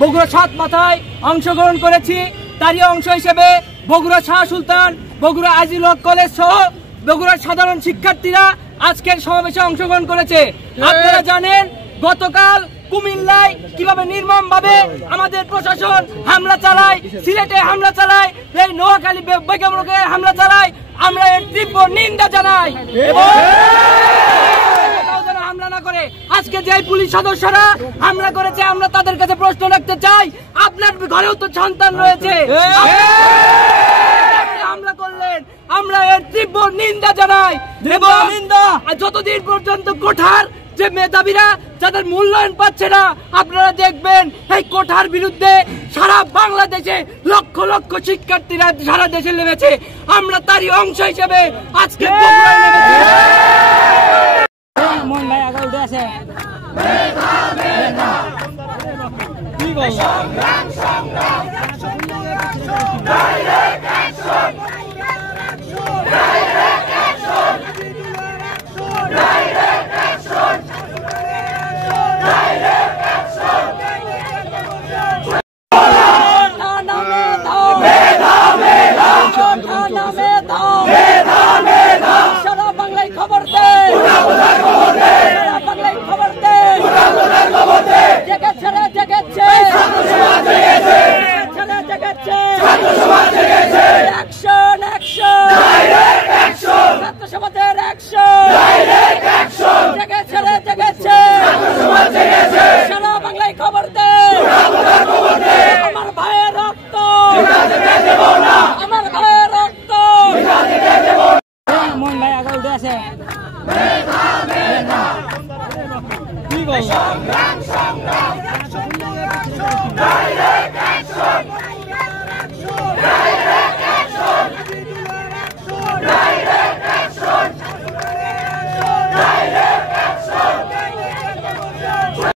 বগুড়া সাত মাথায় অংশগ্রহণ করেছি। তারই অংশ হিসেবে বগুড়া শাহ সুলতান, বগুড়া আজিল হক কলেজ সহ বগুড়ার সাধারণ শিক্ষার্থীরা আজকের সমাবেশে অংশগ্রহণ করেছে। আপনারা জানেন গতকাল কুমিল্লায় কিভাবে নির্মমভাবে আমাদের প্রশাসন হামলা চালায়, সিলেটে হামলা চালায়, এই নোয়াখালী বেগমরোগে হামলা চালায়। আমরা এর তীব্র নিন্দা জানাই এবং হামলা না করে আজকে যে পুলিশ সদস্যরা হামলা করেছে আমরা তাদের কাছে প্রশ্ন রাখতে চাই, আপনার ঘরেও তো সন্তান রয়েছে, হামলা করলেন। আমরা এর তীব্র নিন্দা জানাই এবং যতদিন পর্যন্ত কোঠার যে মেধাবীরা যাদের মূল্যায়ন পাচ্ছে না, আপনারা দেখবেন এই কোঠার বিরুদ্ধে সারা বাংলাদেশে লক্ষ লক্ষ শিক্ষার্থীরা সারা দেশে নেমেছে। আমরা তারই অংশ হিসেবে আজকে বগুড়ায় নেমেছি।